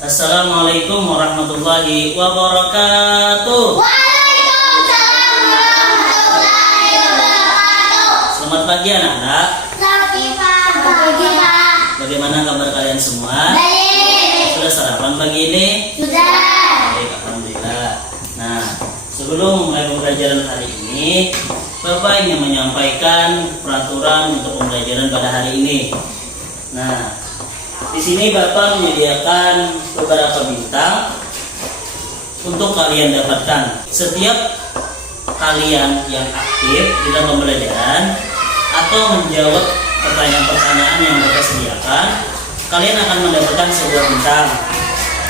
Assalamualaikum warahmatullahi wabarakatuh. Waalaikumsalam warahmatullahi wabarakatuh. Selamat pagi anak-anak. Selamat pagi, Pak. Bagaimana kabar kalian semua? Baik. Sudah sarapan pagi ini? Sudah. Baik, alhamdulillah. Nah, sebelum mulai pembelajaran hari ini, Bapak ingin menyampaikan peraturan untuk pembelajaran pada hari ini. Nah, di sini Bapak menyediakan beberapa bintang untuk kalian dapatkan. Setiap kalian yang aktif di dalam pembelajaran atau menjawab pertanyaan-pertanyaan yang Bapak sediakan, kalian akan mendapatkan sebuah bintang.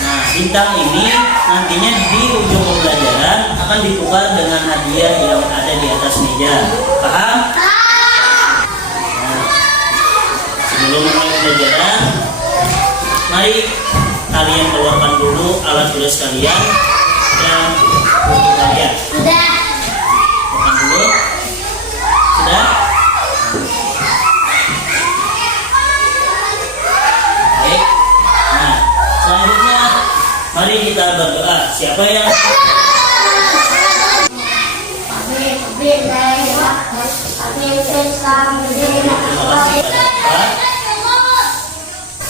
Nah, bintang ini nantinya di ujung pembelajaran akan ditukar dengan hadiah yang ada di atas meja. Paham? Nah, sebelum mulai pembelajaran, mari kalian keluarkan dulu alat tulis kalian dan buku kalian. Sudah. Keluarkan dulu. Sudah? Baik. Nah, selanjutnya mari kita berdoa. Siapa yang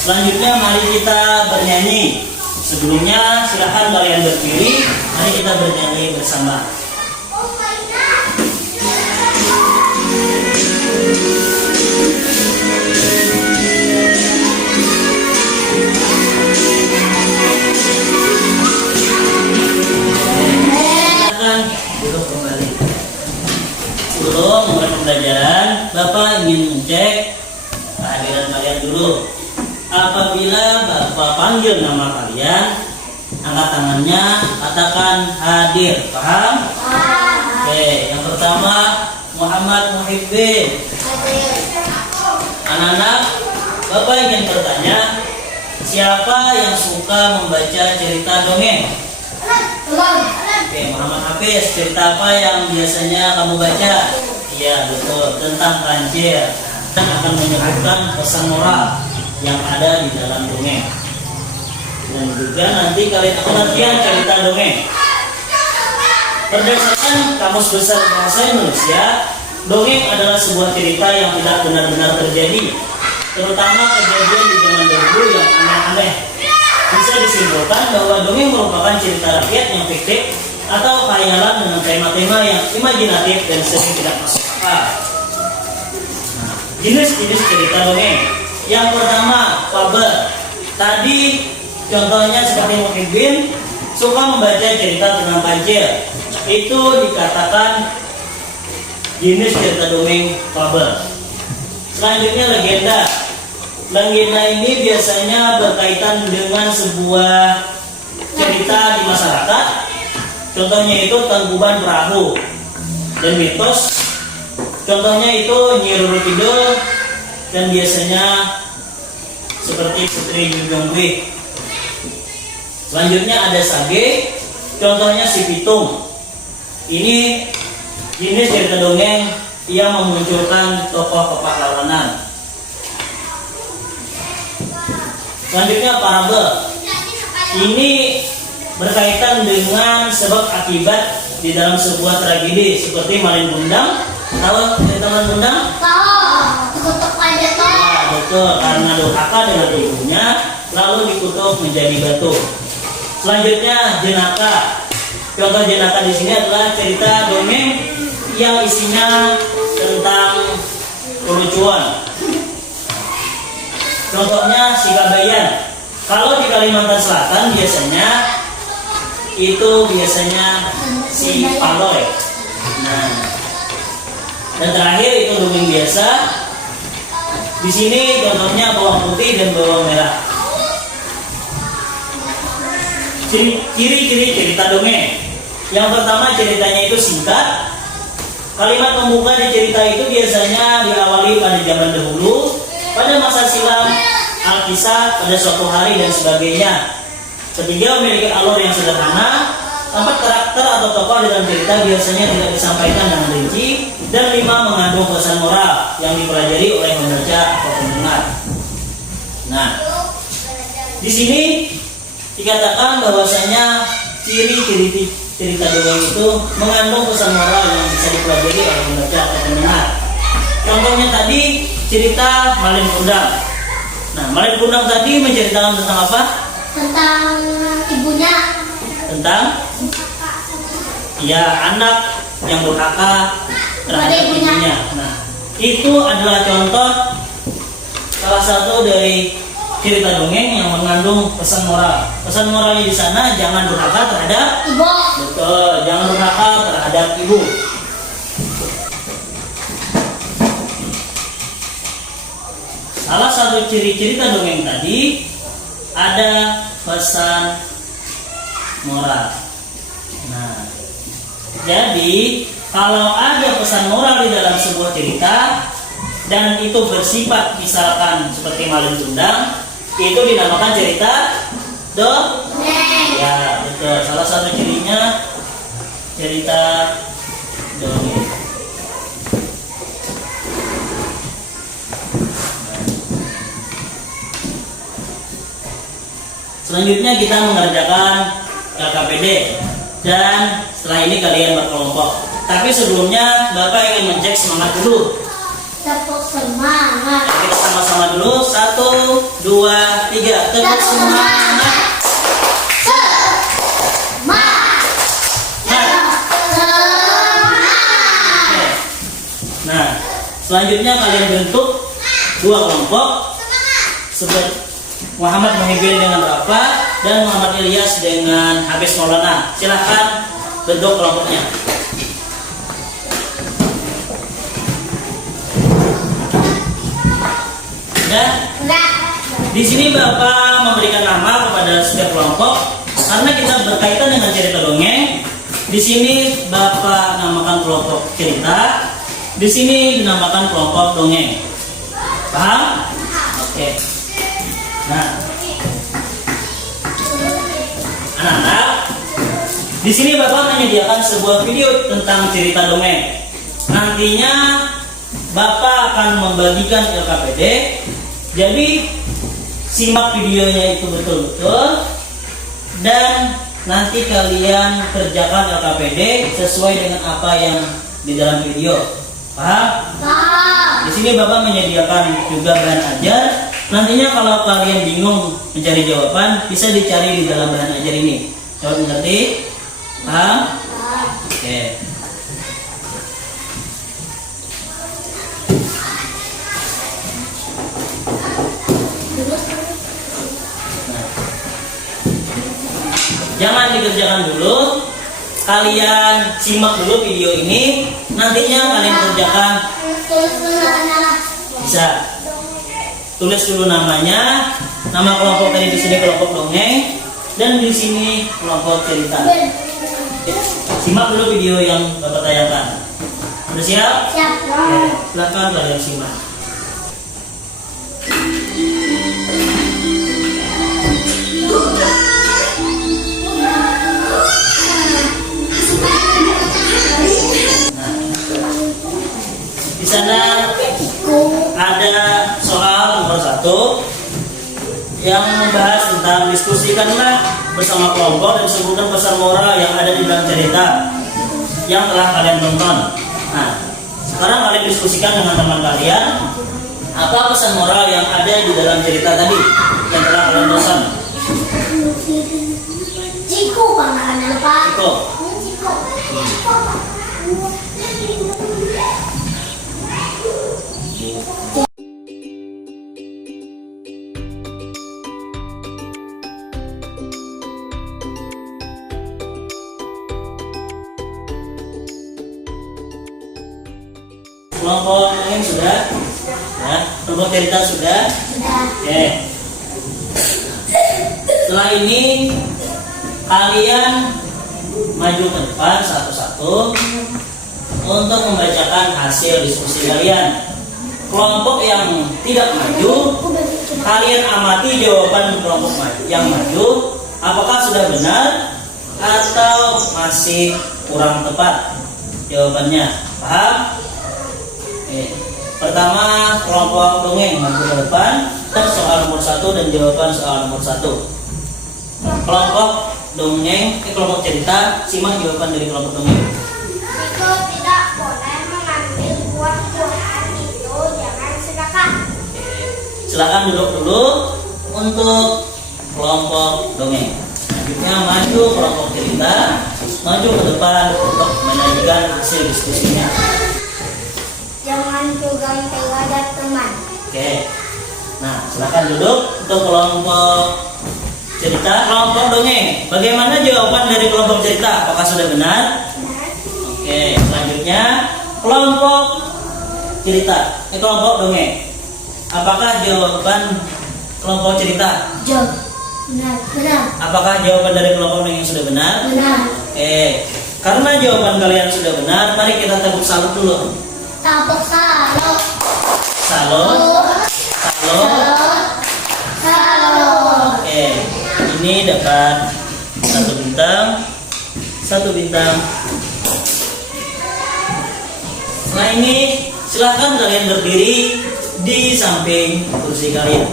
Selanjutnya mari kita bernyanyi. Sebelumnya silahkan kalian berdiri. Mari kita bernyanyi bersama. Silakan duduk kembali. Sebelum mulai pembelajaran, Bapak ingin mengecek kehadiran kalian dulu. Apabila Bapak panggil nama kalian, angkat tangannya, katakan hadir. Paham? Oke, yang pertama Muhammad Muhibbin. Anak-anak, Bapak ingin bertanya, siapa yang suka membaca cerita dongeng? Oke, Muhammad Hafiz, cerita apa yang biasanya kamu baca? Iya, betul, tentang kancil. Dan akan menyebutkan pesan moral yang ada di dalam dongeng. Dan juga nanti kalian akan latihan cerita dongeng. Berdasarkan Kamus Besar Bahasa Indonesia, dongeng adalah sebuah cerita yang tidak benar-benar terjadi, terutama kejadian di zaman dahulu yang aneh-aneh. Bisa disimpulkan bahwa dongeng merupakan cerita rakyat yang fiktif atau khayalan dengan tema-tema yang imajinatif dan sering tidak masuk akal. Nah, jenis-jenis cerita dongeng. Yang pertama, fabel. Tadi contohnya seperti Muhibbin suka membaca cerita tentang kancil. Itu dikatakan jenis cerita dongeng fabel. Selanjutnya legenda. Legenda ini biasanya berkaitan dengan sebuah cerita di masyarakat. Contohnya itu Tangkuban Perahu. Dan mitos, contohnya itu Nyi Roro Kidul. Dan biasanya seperti Putri Yuyungbih. Selanjutnya ada sage, contohnya si Pitung. Ini jenis cerita dongeng yang memunculkan tokoh kepahlawanan. Selanjutnya parabel. Ini berkaitan dengan sebab akibat di dalam sebuah tragedi seperti Malin Kundang. Tahu cerita Malin Kundang? Betul, karena durhaka dengan ibunya lalu dikutuk menjadi batu. Selanjutnya jenaka. Contoh jenaka di sini adalah cerita dongeng yang isinya tentang kelucuan. Contohnya si Kabayan. Kalau di Kalimantan Selatan biasanya si Paloy. Nah, dan terakhir itu dongeng biasa. Di sini contohnya bawang putih dan bawang merah. Ciri-ciri cerita dongeng. Yang pertama, ceritanya itu singkat. Kalimat pembuka di cerita itu biasanya diawali pada zaman dahulu, pada masa silam, alkisah, pada suatu hari dan sebagainya. Ketiga, memiliki alur yang sederhana. Empat, karakter atau tokoh dalam cerita biasanya tidak disampaikan dengan rinci. Dan 5, mengandung pesan moral yang dipelajari oleh pembaca atau pendengar. Nah, di sini dikatakan bahwasanya ciri-ciri cerita dongeng itu mengandung pesan moral yang bisa dipelajari oleh pembaca atau pendengar. Contohnya tadi cerita Malin Kundang. Nah, Malin Kundang tadi menceritakan tentang apa? Tentang ibunya. Tentang ya anak yang durhaka terhadap ibunya. Nah, itu adalah contoh salah satu dari cerita dongeng yang mengandung pesan moral. Pesan moralnya di sana jangan durhaka terhadap Ibu. betul, jangan durhaka terhadap ibu. Salah satu ciri cerita dongeng tadi ada pesan moral. Nah, jadi kalau ada pesan moral di dalam sebuah cerita dan itu bersifat misalkan seperti Malin Kundang, itu dinamakan cerita dongeng. Ya, betul. Salah satu cirinya cerita dongeng. Selanjutnya kita mengerjakan LKPD dan setelah ini kalian berkelompok. Tapi sebelumnya Bapak ingin mengecek semangat dulu. Tepuk semangat. Kita sama-sama dulu. 1, 2, 3. Tepuk semangat. Oke. Nah, selanjutnya kalian bentuk 2 kelompok. Seperti Muhammad Muhibin dengan Rafa dan Muhammad Ilyas dengan Habis Maulana. Silahkan bentuk kelompoknya. Ya. Di sini Bapak memberikan nama kepada setiap kelompok karena kita berkaitan dengan cerita dongeng. Di sini Bapak namakan kelompok cerita, di sini dinamakan kelompok dongeng. Paham? Oke. Nah, anak-anak, di sini Bapak menyediakan sebuah video tentang cerita dongeng. Nantinya Bapak akan membagikan LKPD. Jadi simak videonya itu betul-betul dan nanti kalian kerjakan LKPD sesuai dengan apa yang di dalam video. Paham? Paham. Di sini Bapak menyediakan juga bahan ajar. Nantinya kalau kalian bingung mencari jawaban, bisa dicari di dalam bahan ajar ini. Jawab mengerti? Paham? Oke. Jangan dikerjakan dulu. Kalian simak dulu video ini. Nantinya kalian kerjakan. Bisa. Tulis dulu namanya. Nama kelompok tadi di sini kelompok dongeng dan di sini kelompok cerita. Simak dulu video yang Bapak tayangkan. Sudah siap? Siap. Oke, silakan kalian simak. Di sana ada soal nomor 1 yang membahas tentang diskusikanlah bersama kelompok dan sebutkan pesan moral yang ada di dalam cerita yang telah kalian tonton. Nah, sekarang kalian diskusikan dengan teman kalian apa pesan moral yang ada di dalam cerita tadi yang telah kalian tonton. Ciku pangkalan apa? Iko. Kelompok yang sudah, ya. Kelompok cerita sudah. Oke. Setelah ini kalian maju ke depan satu-satu untuk membacakan hasil diskusi kalian. Kelompok yang tidak maju, kalian amati jawaban kelompok yang maju, apakah sudah benar atau masih kurang tepat jawabannya. Paham? Oke. Pertama, kelompok dongeng maju ke depan. Soal nomor 1 dan jawaban soal nomor 1. Kelompok dongeng, kelompok cerita, simak jawaban dari kelompok dongeng. Chico tidak boleh mengambil buah-buahan itu, jangan sedekah. Silakan duduk dulu untuk kelompok dongeng. Selanjutnya maju kelompok cerita, maju ke depan untuk menyajikan hasil diskusinya. Jangan pegang terhadap teman. Oke. Nah, silakan duduk untuk kelompok cerita, kelompok dongeng. Bagaimana jawaban dari kelompok cerita? Apakah sudah benar? Oke, selanjutnya kelompok cerita, kelompok dongeng. Apakah jawaban kelompok cerita? Jawab. Benar, benar, Apakah jawaban dari kelompok dongeng sudah benar? benar. Oke, karena jawaban kalian sudah benar, mari kita tepuk salut dulu. Tapok salok. Salut, salut. Salok. Oke, ini dapat satu bintang, satu bintang. Setelah ini, silahkan kalian berdiri di samping kursi kalian.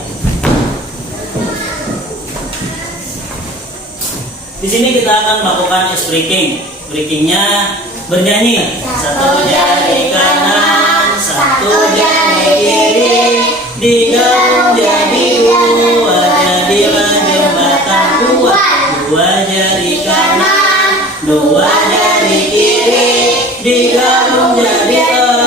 Di sini kita akan melakukan ice breaking. Breakingnya bernyanyi. Satu jari kanan, satu jari kiri, digabung jadi dua, jadilah jembatan dua. Dua jari kanan, dua jari kiri, digabung jadi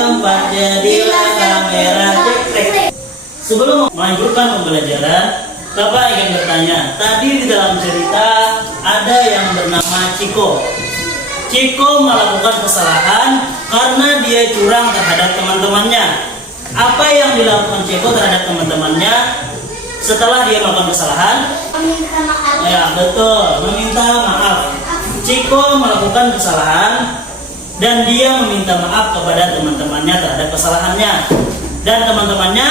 empat, jadilah kamera cekrek. Sebelum melanjutkan pembelajaran, Bapak ingin bertanya, tadi di dalam cerita ada yang bernama Chico. Chico melakukan kesalahan karena dia curang terhadap teman-temannya. Apa yang dilakukan Chico terhadap teman-temannya setelah dia melakukan kesalahan? Meminta maaf. Ya, betul, meminta maaf. Chico melakukan kesalahan dan dia meminta maaf kepada teman-temannya terhadap kesalahannya. Dan teman-temannya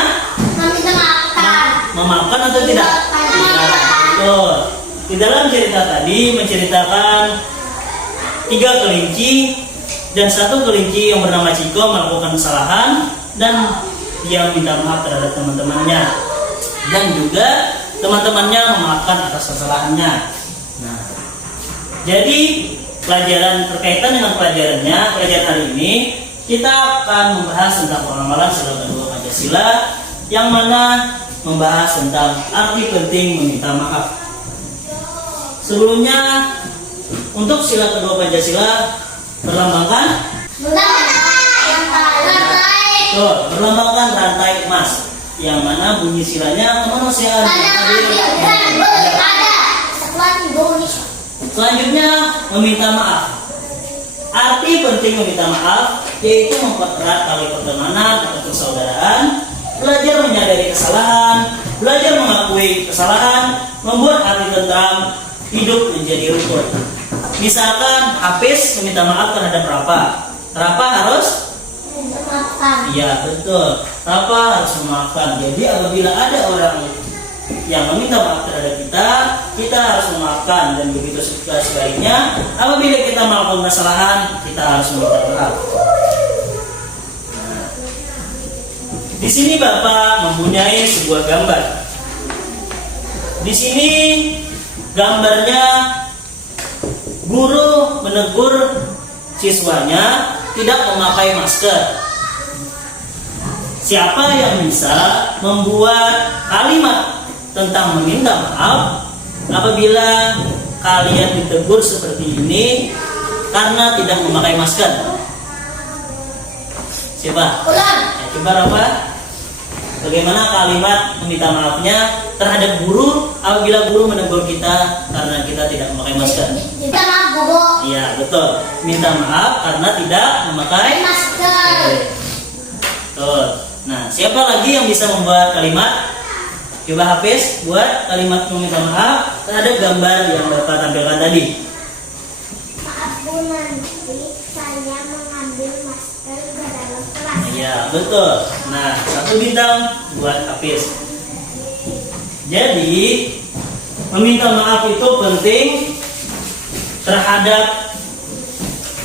Meminta maafkan. memaafkan atau tidak? Tidak. Betul. Di dalam cerita tadi menceritakan 3 kelinci dan 1 kelinci yang bernama Chico melakukan kesalahan dan dia minta maaf terhadap teman-temannya dan juga teman-temannya memaafkan atas kesalahannya. Nah, jadi pelajaran berkaitan dengan pelajaran hari ini kita akan membahas tentang pengamalan sila kedua Pancasila yang mana membahas tentang arti penting meminta maaf. Sebelumnya, untuk sila kedua Pancasila berlambangkan berlambangkan rantai emas, yang mana bunyi silanya kemanusiaan adil dan beradab. Selanjutnya, meminta maaf. Arti penting meminta maaf yaitu mempererat tali pertemanan atau persaudaraan, belajar menyadari kesalahan, belajar mengakui kesalahan, membuat hati tentram, hidup menjadi rukun. Misalkan Hafiz meminta maaf terhadap Rafa. Rafa harus? Maafkan. Iya, betul. Rafa harus memaafkan. Jadi apabila ada orang yang meminta maaf terhadap kita, kita harus memaafkan. Dan begitu juga sebaliknya, apabila kita melakukan kesalahan, kita harus meminta maaf. Nah, di sini Bapak mempunyai sebuah gambar. Di sini gambarnya guru menegur siswanya tidak memakai masker. Siapa yang bisa membuat kalimat tentang meminta maaf apabila kalian ditegur seperti ini karena tidak memakai masker? Siapa? Coba Rafa. Bagaimana kalimat meminta maafnya terhadap guru apabila guru menegur kita karena kita tidak memakai masker? Minta maaf, Bobo. Iya, betul. Minta maaf karena tidak memakai Masker. Betul. Nah, siapa lagi yang bisa membuat kalimat? Coba Hafiz buat kalimat meminta maaf terhadap gambar yang Bapak tampilkan tadi. Maaf Bu, nanti saya mengambil masker ke dalam kelas. Iya, betul. Nah, 1 bintang buat Hafiz. Jadi, meminta maaf itu penting terhadap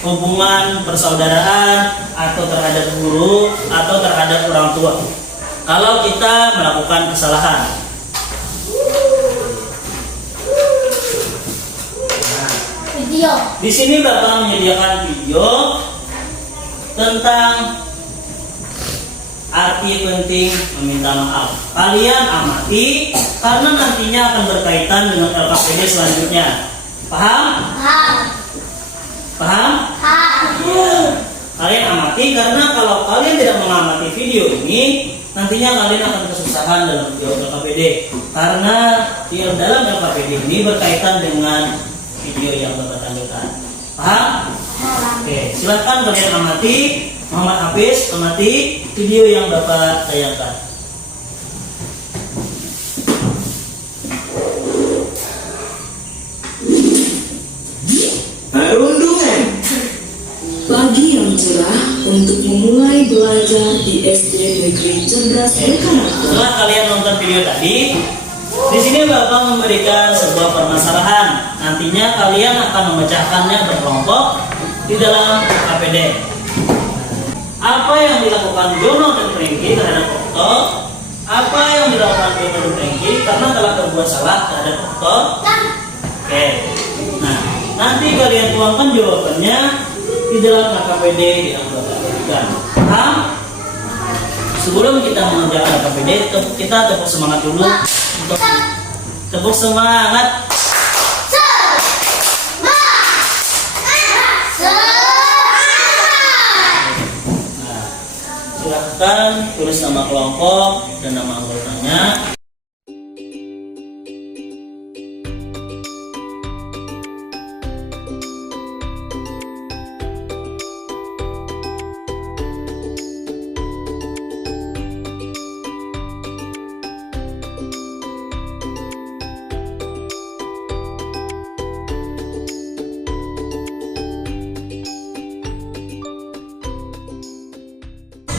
hubungan persaudaraan atau terhadap guru atau terhadap orang tua. Kalau kita melakukan kesalahan. Video. Di sini Bapak menyediakan video tentang arti penting meminta maaf. Kalian amati karena nantinya akan berkaitan dengan LKPD selanjutnya. Paham? Paham. Paham? Paham. Ya. Kalian amati karena kalau kalian tidak mengamati video ini, nantinya kalian akan kesusahan dalam menjawab LKPD. Karena di dalam LKPD ini berkaitan dengan video yang Bapak tampilkan. Paham? Oke, silakan kalian amati. Muhammad Hafiz, amati video yang Bapak tayangkan. Perundungan. Pagi yang cerah untuk memulai belajar di SD Negeri Cerdas Lekana. Setelah kalian nonton video tadi, di sini Bapak memberikan sebuah permasalahan. Nantinya kalian akan memecahkannya berkelompok di dalam KPD. Apa yang dilakukan Jono dan Prengki terhadap Okto? Apa yang dilakukan Jono dan Prengki karena telah berbuat salah terhadap Okto? Oke. Nah, nanti kalian tuangkan jawabannya di dalam KPD yang Bapak berikan. Paham? Sebelum kita mengerjakan KPD, kita tepuk semangat dulu. Tepuk semangat. Silahkan tulis nama kelompok dan nama anggotanya.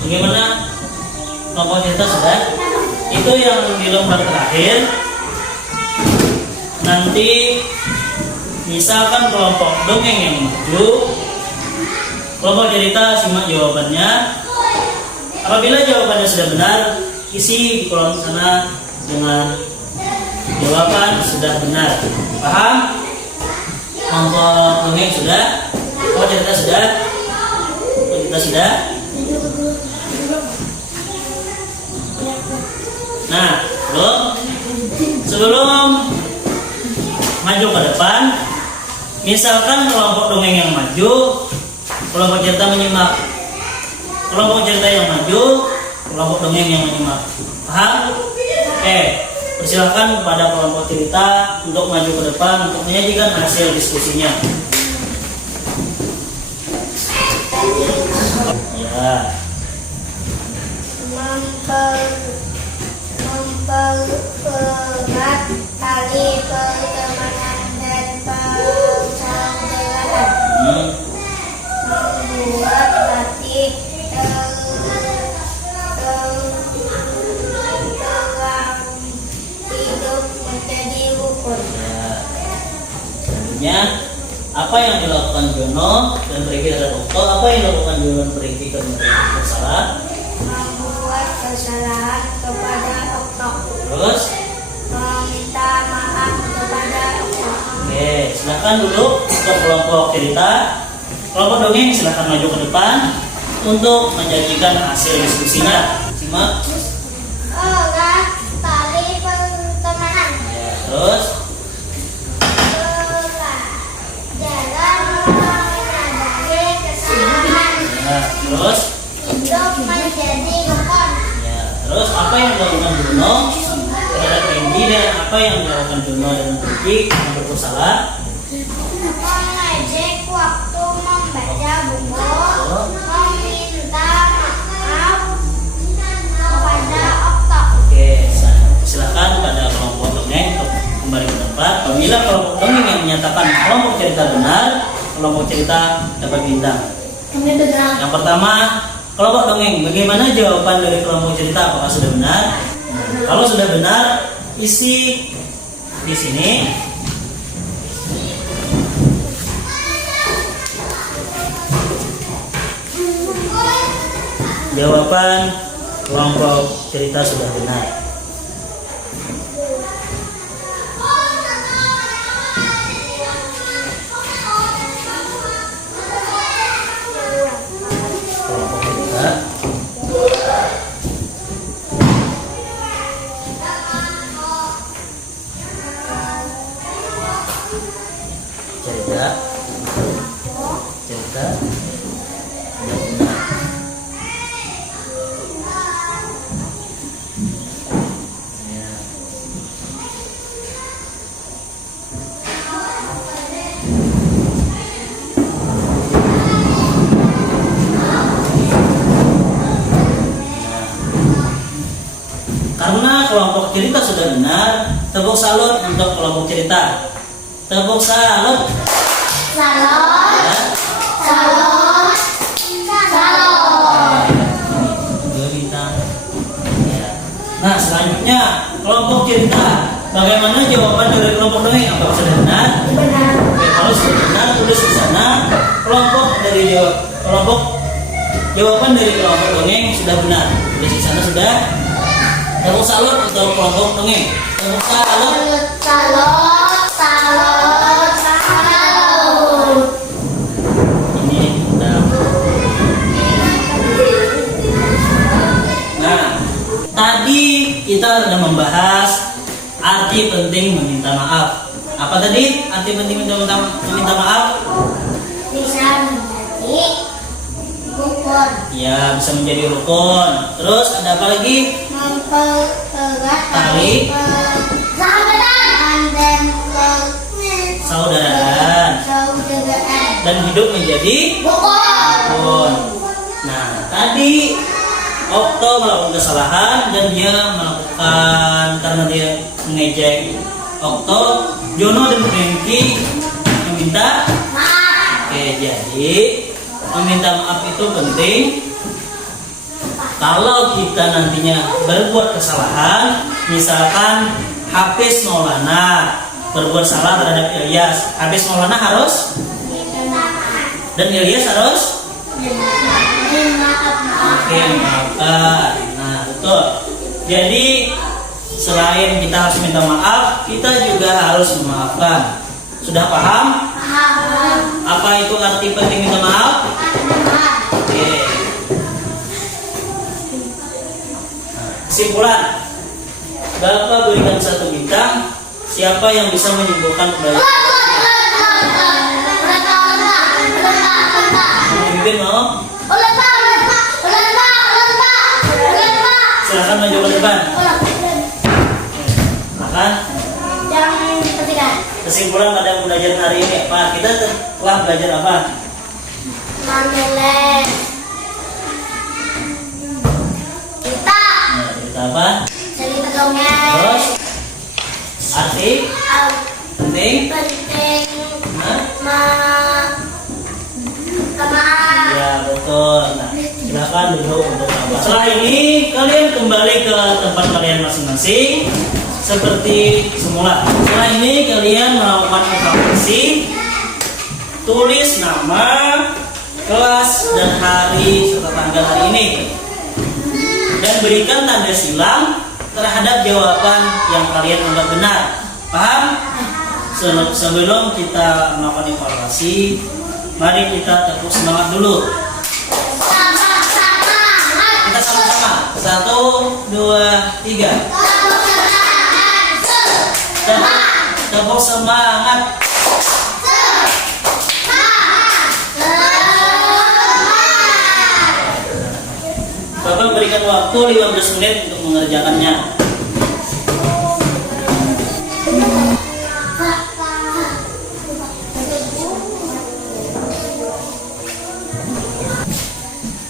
Bagaimana kelompok cerita sudah? Itu yang di lembar terakhir. Nanti misalkan kelompok dongeng yang maju, kelompok cerita simak jawabannya. Apabila jawabannya sudah benar, isi di kolom sana dengan jawaban sudah benar. Paham? Kelompok dongeng sudah? Kelompok cerita sudah? Kelompok cerita sudah? Nah, sebelum maju ke depan, misalkan kelompok dongeng yang maju, kelompok cerita menyimak. Kelompok cerita yang maju, kelompok dongeng yang menyimak. Paham? Persilahkan kepada kelompok cerita untuk maju ke depan untuk menyajikan hasil diskusinya. Ya. Mempererat tali pertemanan dan persaudaraan, membuat hati terang hidup menjadi rukun. Selanjutnya, apa yang dilakukan Jono dan Prengki terhadap Okto? Apa yang dilakukan Jono dan Prengki karena bersalah? Membuat kesalahan kepada Okto. Terus? Meminta maaf kepada Okto. Oke, silakan duduk untuk kelompok cerita. Kelompok dongeng silakan maju ke depan untuk menjanjikan hasil diskusinya. Simak. Erat tali pertemanan. Ya, terus? Jalan menyadari kesalahan. Ya, terus? Hidup menjadi rukun. Ya, terus apa yang dilakukan Jono terhadap Prengki dan apa yang dilakukan Jono dan Prengki yang berbuat salah? Mengejek waktu membaca buku. Meminta maaf kepada Okto. Oke, silakan pada kelompok dongeng kembali ke tempat. Apabila kelompok dongeng yang menyatakan kelompok cerita benar, kelompok cerita dapat bintang. Yang pertama, kelompok dongeng. Bagaimana jawaban dari kelompok cerita? Apakah sudah benar? Kalau sudah benar, isi di sini. Jawaban kelompok cerita sudah benar. tidak cerita tidak benar. Ya. Karena kelompok cerita sudah benar, tepuk salut untuk kelompok cerita. Tepuk salut. Salon, Ya. salon, salon. Dua bintang. Ya. Nah, selanjutnya kelompok cerita. Bagaimana jawaban dari kelompok dongeng? Apakah sudah benar? Benar. Oke, kalau sudah benar tulis di sana. Jawaban dari kelompok dongeng sudah benar. Tulis di sana sudah. Tepuk salut untuk kelompok dongeng. Tepuk salut. Salon, salon, salon. Ini udah. Nah, tadi kita sudah membahas arti penting meminta maaf. Apa tadi arti penting meminta maaf? Bisa menjadi rukun. Ya, bisa menjadi rukun. Terus ada apa lagi? Mempererat Tali sahabatan dan Saudaraan. saudaraan. Dan hidup menjadi Rukun. rukun. Nah, tadi Okto melakukan kesalahan dan dia melakukan karena dia mengejek Okto, Jono dan Franky meminta. Maaf. Oke, jadi meminta maaf itu penting. Kalau kita nantinya berbuat kesalahan, misalkan Hafiz Maulana berbuat salah terhadap Ilyas, Hafiz Maulana harus dan Ilyas harus oke memaafkan. Nah, betul. Jadi selain kita harus minta maaf, kita juga harus memaafkan. Sudah paham? Apa itu arti penting minta maaf? Oke. Kesimpulan, Bapak berikan 1 bintang. Siapa yang bisa menyembuhkan kebaikan? Memimpin mau? Silakan maju ke depan. Silakan. Kesimpulan pada pembelajaran hari ini apa? Kita telah belajar apa? Menulis kita Ya, cerita apa? cerita dongeng. Terus arti penting. Penting Nah, maaf. ya betul. Nah, silakan duduk untuk apa? Setelah ini kalian kembali ke tempat kalian masing-masing seperti semula. Setelah ini kalian melakukan evaluasi, tulis nama, kelas dan hari serta tanggal hari ini, dan berikan tanda silang terhadap jawaban yang kalian anggap benar. Paham? Sebelum kita melakukan evaluasi, mari kita tepuk semangat dulu. Kita sama-sama. 1, 2, 3. Tepuk semangat. Bapak berikan waktu 15 menit untuk mengerjakannya.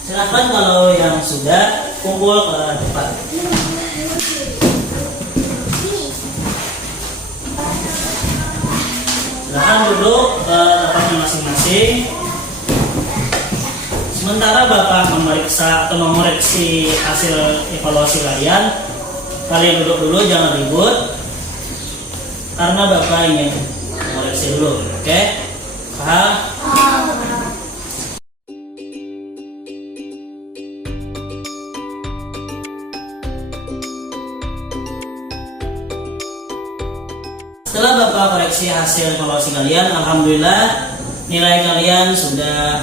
Silahkan kalau yang sudah kumpul ke depan. Silahkan duduk ke tempatnya masing-masing. Sementara Bapak memeriksa atau mengoreksi hasil evaluasi kalian, kalian duduk dulu, jangan ribut. Karena Bapak ingin mengoreksi dulu, oke? Paham? Setelah Bapak koreksi hasil evaluasi kalian, alhamdulillah nilai kalian sudah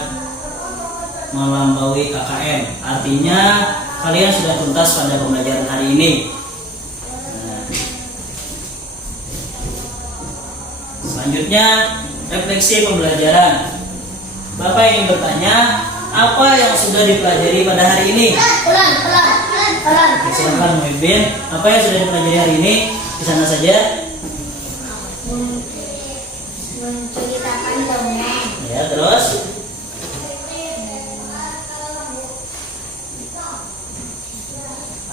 melampaui KKM. Artinya kalian sudah tuntas pada pembelajaran hari ini. Nah, selanjutnya refleksi pembelajaran. Bapak ingin bertanya, apa yang sudah dipelajari pada hari ini? Oke, silakan Muhyiddin. Apa yang sudah dipelajari hari ini? Di sana saja. Menceritakan dongeng. Ya, terus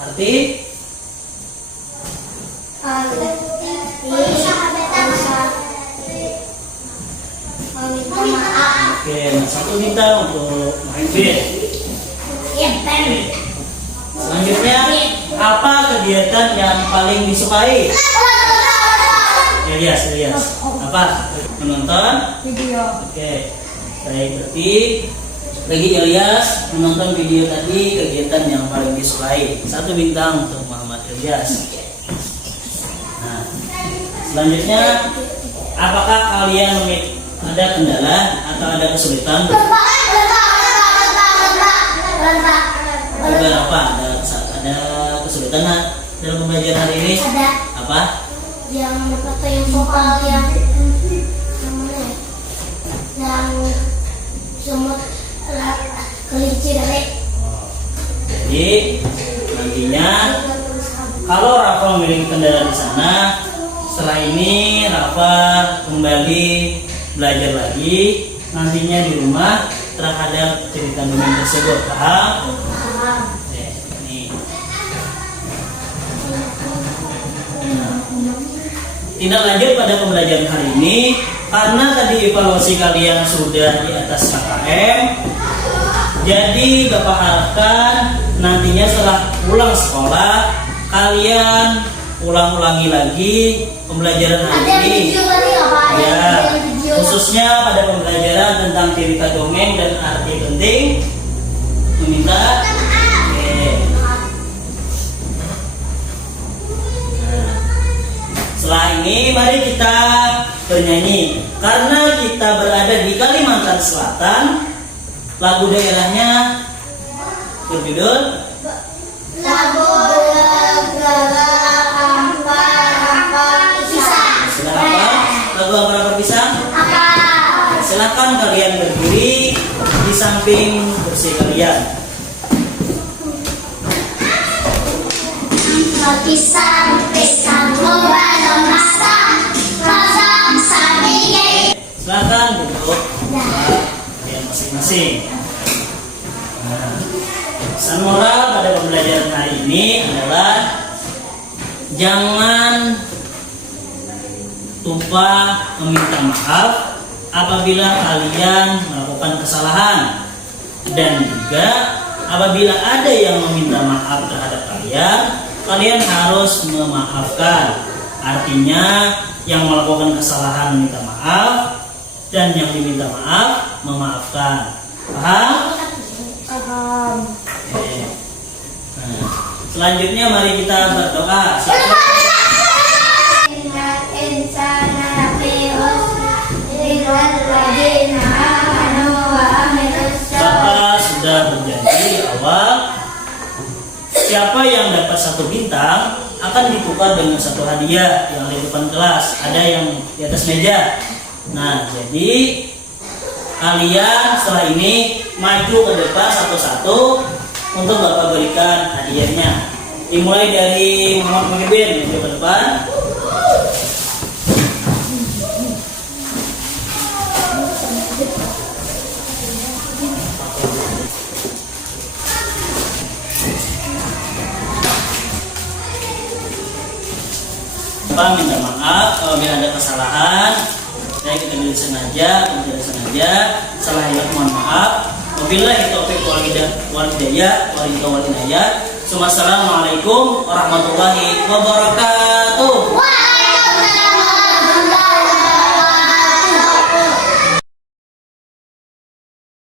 arti meminta maaf. oke, nah, satu bintang untuk Muhyiddin. Selanjutnya, apa kegiatan yang paling disukai? Ilyas. Apa? Menonton Video. Oke, baik, berarti bagi Ilyas menonton video tadi kegiatan yang paling disukai. Satu bintang untuk Muhammad Ilyas. Nah, selanjutnya, apakah kalian ada kendala atau ada kesulitan? Bukan apa? Ada kesulitan nggak dalam pembelajaran hari ini? Ada Apa? yang kata yang soal yang namanya yang semut kelinci dari Jadi nantinya kalau Rafa memiliki kendala di sana, setelah ini Rafa kembali belajar lagi nantinya di rumah terhadap cerita dongeng tersebut. Paham? Oke, ini. Tindak lanjut pada pembelajaran hari ini, karena tadi evaluasi kalian sudah di atas KKM, jadi Bapak harapkan nantinya setelah pulang sekolah kalian ulang-ulangi lagi pembelajaran hari ini. Ya, khususnya pada pembelajaran tentang cerita dongeng dan arti penting meminta. Oke. Nah, setelah ini mari kita bernyanyi. Karena kita berada di Kalimantan Selatan, lagu daerahnya berjudul lagu negara ampar pisang. Lagu Ampar Pisang. Apa? Silakan kalian berdiri di samping kursi kalian. Pisang membangun masa sampai. Silakan duduk kalian masing-masing. Nah, pesan moral pada pembelajaran hari ini adalah jangan lupa meminta maaf apabila kalian melakukan kesalahan, dan juga apabila ada yang meminta maaf terhadap kalian, kalian harus memaafkan. Artinya yang melakukan kesalahan meminta maaf dan yang diminta maaf memaafkan. Paham? Paham. Oke. Nah, selanjutnya mari kita berdoa. Bapak sudah berjanji di awal, siapa yang dapat satu bintang akan ditukar dengan satu hadiah yang di depan kelas. Ada yang di atas meja. Nah, jadi kalian setelah ini maju ke depan satu-satu untuk Bapak berikan hadiahnya. Dimulai dari Muhammad Muhyiddin, maju ke depan. Bapak minta maaf apabila ada kesalahan, baik dengan sengaja atau tidak sengaja. Salahnya mohon maaf. Wabillahi taufiq wal hidayah. Wassalamualaikum warahmatullahi wabarakatuh.